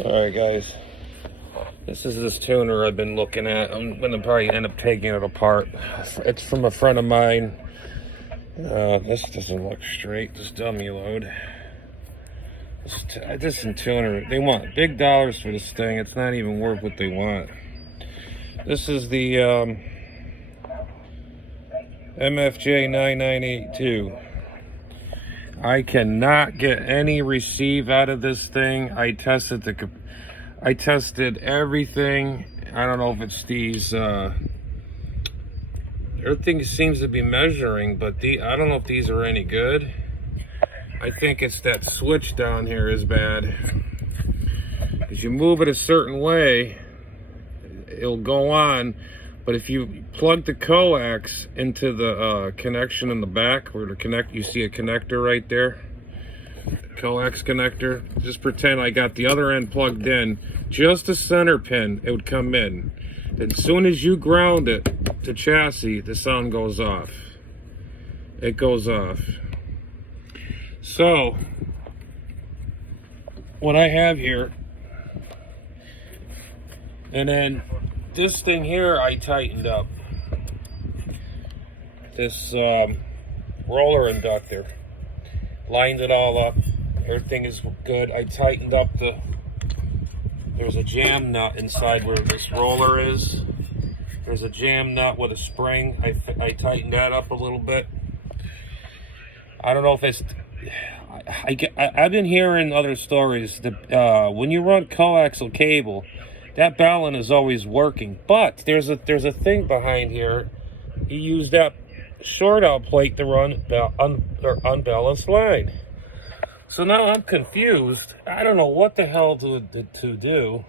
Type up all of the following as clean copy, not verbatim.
Alright guys, this is this tuner I've been looking at. I'm gonna probably end up taking it apart. It's from a friend of mine. This doesn't look straight, this dummy load. This tuner, they want big dollars for this thing. It's not even worth what they want. This is the MFJ 9982. I cannot get any receive out of this thing. I tested everything. I don't know if it's these everything seems to be measuring, but I don't know if these are any good. I think it's that switch down here is bad. If you move it a certain way, it'll go on. But if you plug the coax into the connection in the back, where to connect, you see a connector right there, coax connector. Just pretend I got the other end plugged in, just a center pin, it would come in. As soon as you ground it to chassis, the sound goes off. It goes off. So, what I have here, and then this thing here I tightened up. This roller inductor. Lined it all up. Everything is good. I tightened up there's a jam nut inside where this roller is. There's a jam nut with a spring. I tightened that up a little bit. I don't know if it's... I've been hearing other stories that when you run coaxial cable, that balun is always working, but there's a thing behind here. You use that short out plate to run unbalanced line. So now I'm confused. I don't know what the hell to do.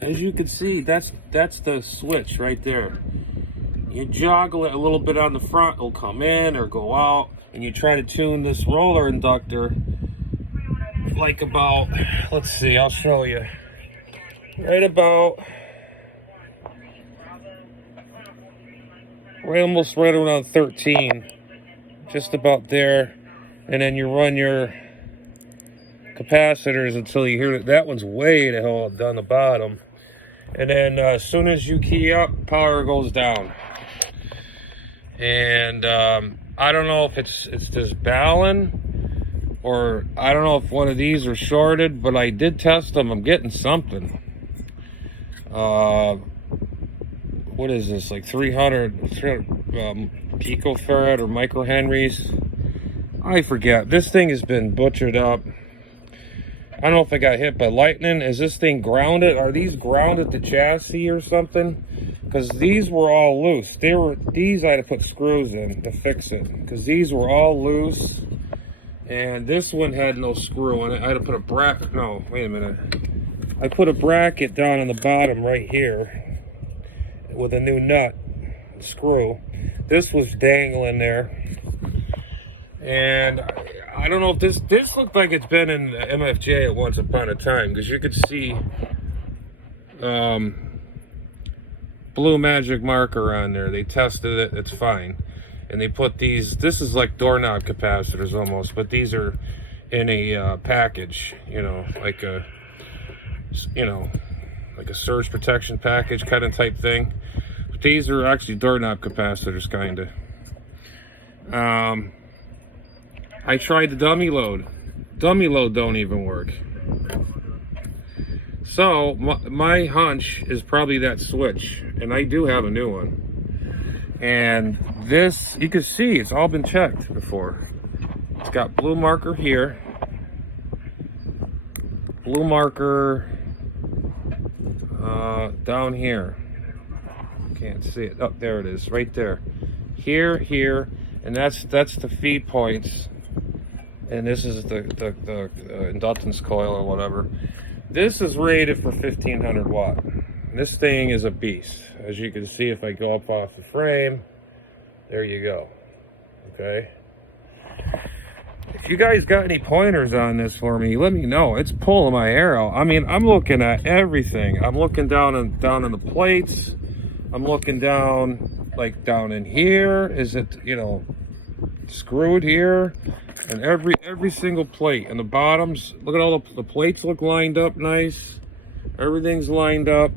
As you can see, that's the switch right there. You joggle it a little bit on the front, it'll come in or go out, and you try to tune this roller inductor like about, let's see, I'll show you. Right about, almost right around 13, just about there. And then you run your capacitors until you hear it. That one's way the hell down the bottom. And then as soon as you key up, power goes down. And I don't know if it's this balun, or I don't know if one of these are shorted, but I did test them. I'm getting something. What is this, like 300 picofarad or microhenries? I forget. This thing has been butchered up. I don't know if I got hit by lightning. Is this thing grounded? Are these grounded to chassis or something? Because these were all loose. These I had to put screws in to fix it, because these were all loose. And this one had no screw in it. I had to put a bracket. No, wait a minute. I put a bracket down on the bottom right here with a new nut, screw. This was dangling there. And I don't know if this looked like it's been in the MFJ at once upon a time, because you could see blue magic marker on there. They tested it, it's fine. And they put these, this is like doorknob capacitors almost, but these are in a package, like a surge protection package kind of type thing. But these are actually doorknob capacitors, kind of. I tried the dummy load. Dummy load don't even work. So my hunch is probably that switch, and I do have a new one. And this, you can see, it's all been checked before. It's got blue marker here. Blue marker down here. Can't see it. Oh, there it is, right there. Here, and that's the feed points. And this is the inductance coil or whatever. This is rated for 1500 watt. This thing is a beast. As you can see, if I go up off the frame, there you go. Okay. If you guys got any pointers on this for me, let me know. It's pulling my hair out. I mean, I'm looking at everything. I'm looking down on the plates. I'm looking down, like down in here. Is it, screwed here, and every single plate. And the bottoms, look at all the plates look lined up nice. Everything's lined up.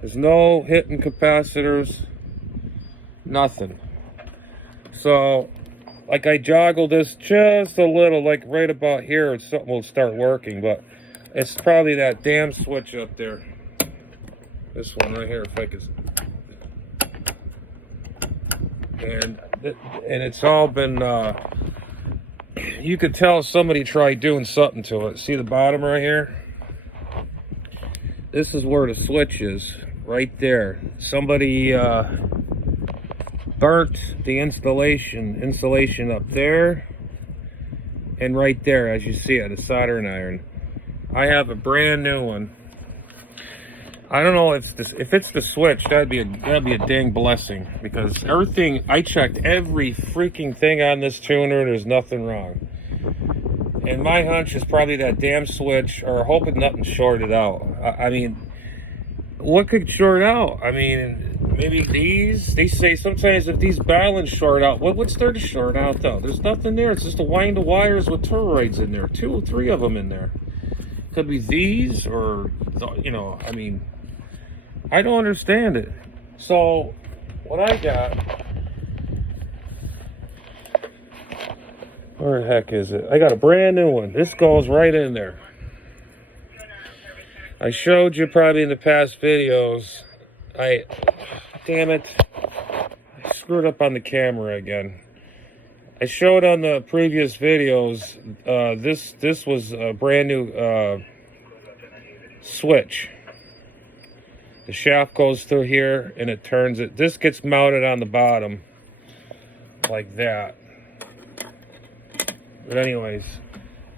There's no hitting capacitors, nothing. So, like, I joggle this just a little, like right about here, something will start working, but it's probably that damn switch up there. This one right here, if I could. And it's all been, you could tell somebody tried doing something to it. See the bottom right here? This is where the switch is, right there. Somebody burnt the insulation up there and right there, as you see it, a soldering iron. I have a brand new one. I don't know if it's the switch. That'd be a dang blessing, because everything, I checked every freaking thing on this tuner. There's nothing wrong. And my hunch is probably that damn switch, or hoping nothing shorted out. I mean, what could short out? I mean, maybe these. They say sometimes if these balance short out, what's there to short out though? There's nothing there. It's just a wind of wires with toroids in there. 2 or 3 of them in there. Could be these, or, you know, I mean, I don't understand it. So what I got, where the heck is it? I got a brand new one. This goes right in there. I showed you probably in the past videos. Damn it, I screwed up on the camera again. I showed on the previous videos, this was a brand new switch. The shaft goes through here and it turns it. This gets mounted on the bottom like that. But anyways,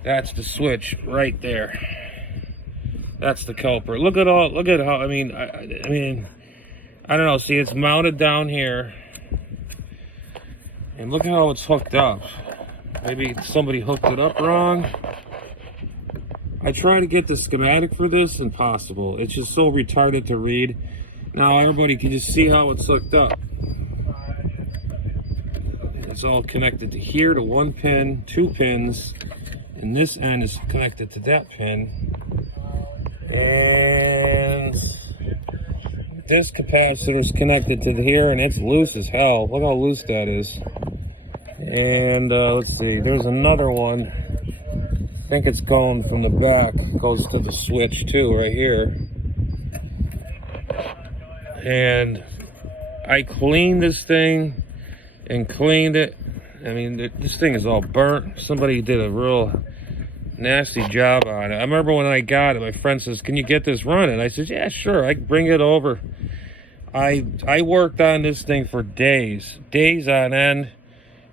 that's the switch right there. That's the culprit. Look at how, I mean, I don't know. See, it's mounted down here. And look at how it's hooked up. Maybe somebody hooked it up wrong. I try to get the schematic for this, impossible. It's just so retarded to read. Now everybody can just see how it's hooked up. It's all connected to here, to 1 pin, 2 pins, and this end is connected to that pin. And this capacitor is connected to here, and it's loose as hell. Look how loose that is. And let's see, there's another one. I think it's going from the back, goes to the switch too, right here. And I cleaned this thing and cleaned it. I mean, this thing is all burnt. Somebody did a real nasty job on it. I remember when I got it, my friend says, "Can you get this running?" I said, "Yeah, sure, I can bring it over." I worked on this thing for days on end.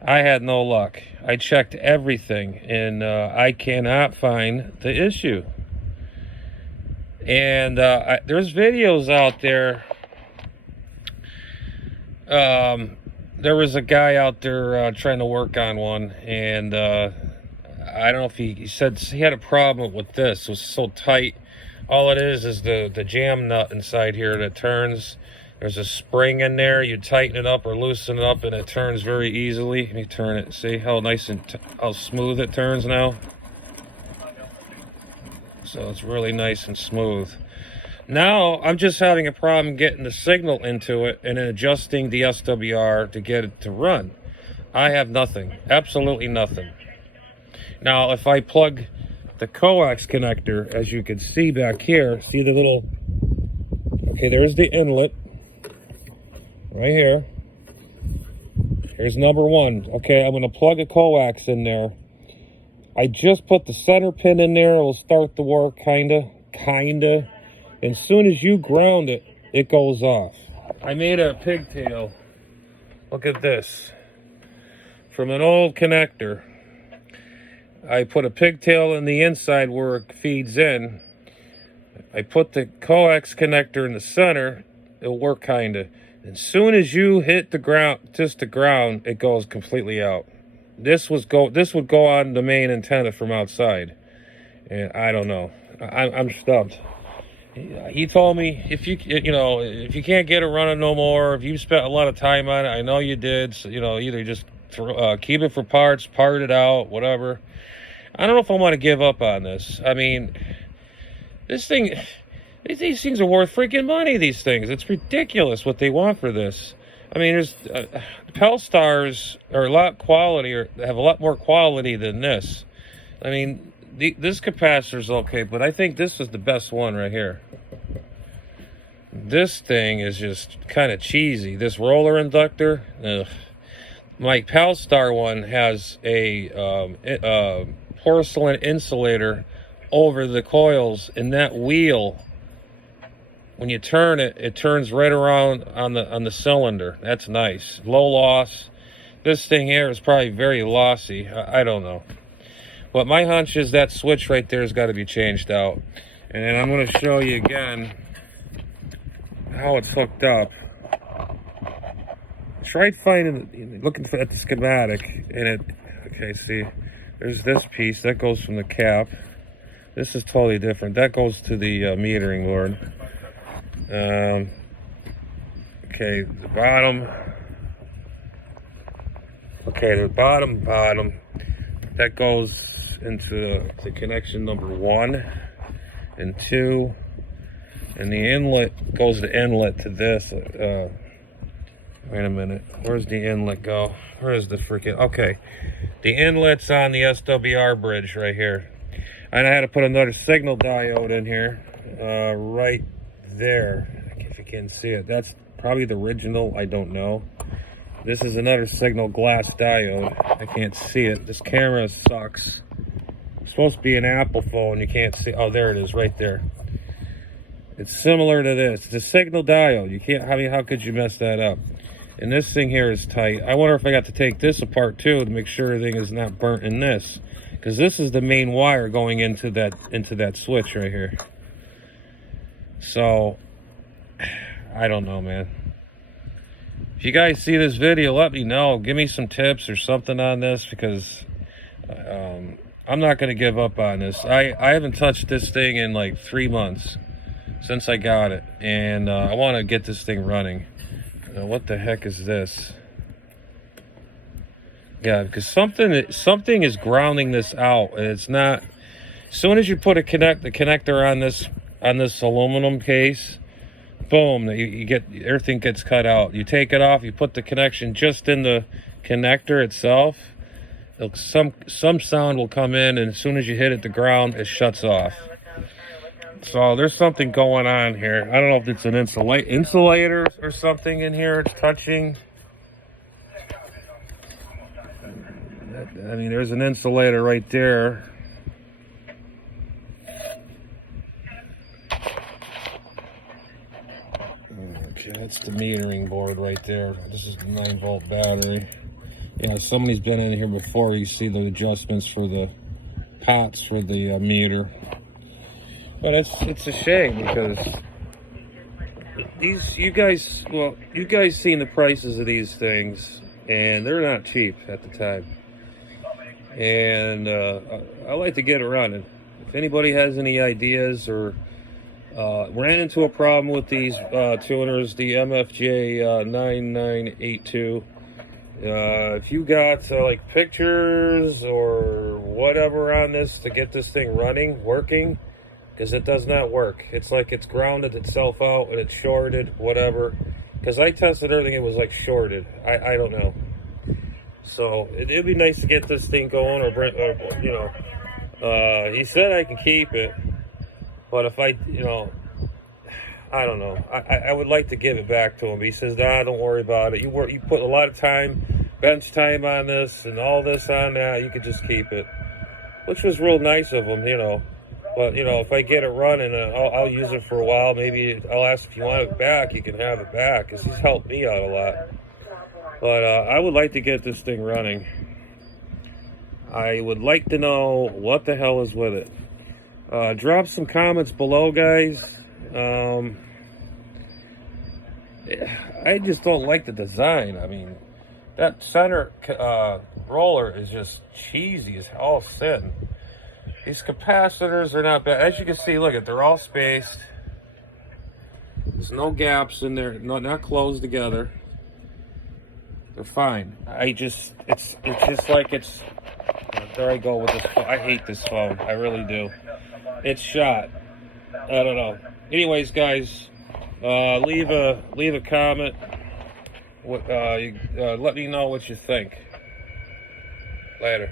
I had no luck. I checked everything, and I cannot find the issue. And there's videos out there. There was a guy out there trying to work on one, and I don't know if he said he had a problem with this. It was so tight. All it is the jam nut inside here that turns. There's a spring in there. You tighten it up or loosen it up, and it turns very easily. Let me turn it. See how nice and how smooth it turns now? So it's really nice and smooth. Now I'm just having a problem getting the signal into it and then adjusting the SWR to get it to run. I have nothing, absolutely nothing. Now if I plug the coax connector, as you can see back here, see the little, okay, there's the inlet right here. Here's number 1. Okay, I'm going to plug a coax in there. I just put the center pin in there. It will start to work, kinda. And as soon as you ground it, it goes off. I made a pigtail. Look at this. From an old connector. I put a pigtail in the inside where it feeds in. I put the coax connector in the center. It'll work kinda. As soon as you hit the ground, just the ground, it goes completely out. This would go on the main antenna from outside, and I don't know. I'm stumped. He told me if you can't get it running no more, if you spent a lot of time on it, I know you did. So, either just keep it for parts, part it out, whatever. I don't know if I want to give up on this. I mean, this thing, these things are worth freaking money, these things. It's ridiculous what they want for this. I mean, there's Pelstars are a lot quality, or have a lot more quality than this. I mean, this capacitor's okay, but I think this is the best one right here. This thing is just kind of cheesy. This roller inductor, ugh. My Pelstar one has a porcelain insulator over the coils, and that wheel, when you turn it, it turns right around on the cylinder. That's nice. Low loss. This thing here is probably very lossy. I don't know. But my hunch is that switch right there has got to be changed out. And then I'm going to show you again how it's hooked up. Tried looking at the schematic, and it, okay, see, there's this piece that goes from the cap. This is totally different. That goes to the metering board. Okay, the bottom. Okay, the bottom, that goes into the connection number 1 and 2. And the inlet goes to inlet to this. Wait a minute. Where's the inlet go? Where is the freaking... Okay. The inlet's on the SWR bridge right here. And I had to put another signal diode in here. Right there. If you can see it. That's probably the original. I don't know. This is another signal glass diode. I can't see it. This camera sucks. It's supposed to be an Apple phone. You can't see... Oh, there it is. Right there. It's similar to this. It's a signal diode. You can't... I mean, how could you mess that up? And this thing here is tight. I wonder if I got to take this apart too to make sure everything is not burnt in this, because this is the main wire going into that switch right here. So I don't know, man. If you guys see this video, let me know. Give me some tips or something on this, because I'm not going to give up on this. I haven't touched this thing in like 3 months since I got it, and I want to get this thing running. Now, what the heck is this? Yeah, because something is grounding this out, and it's not. As soon as you put the connector on this aluminum case, boom, you get everything gets cut out. You take it off, you put the connection just in the connector itself. Some sound will come in, and as soon as you hit it the ground, it shuts off. So there's something going on here. I don't know if it's an insulator or something in here it's touching. I mean, there's an insulator right there. Okay, that's the metering board right there. This is the 9-volt battery. Yeah, somebody's been in here before. You see the adjustments for the pots for the meter. But it's a shame, because you guys seen the prices of these things, and they're not cheap at the time. And I like to get it running. If anybody has any ideas or ran into a problem with these tuners, the MFJ 9982, if you got like pictures or whatever on this to get this thing working, because it does not work. It's like it's grounded itself out and it's shorted, whatever. Because I tested everything, it was like shorted. I don't know. So it'd be nice to get this thing going, or you know, he said I can keep it, but if I don't know. I would like to give it back to him. But he says, nah, don't worry about it. You put a lot of time, bench time on this and all this on that. You could just keep it, which was real nice of him, you know. But, you know, if I get it running, I'll use it for a while. Maybe I'll ask if you want it back. You can have it back, because he's helped me out a lot. But I would like to get this thing running. I would like to know what the hell is with it. Drop some comments below, guys. I just don't like the design. I mean, that center roller is just cheesy as all sin. These capacitors are not bad. As you can see, look at, they're all spaced. There's no gaps in there, not closed together. They're fine. It's just like it's. There I go with this phone. I hate this phone. I really do. It's shot. I don't know. Anyways, guys, leave a comment. Let me know what you think. Later.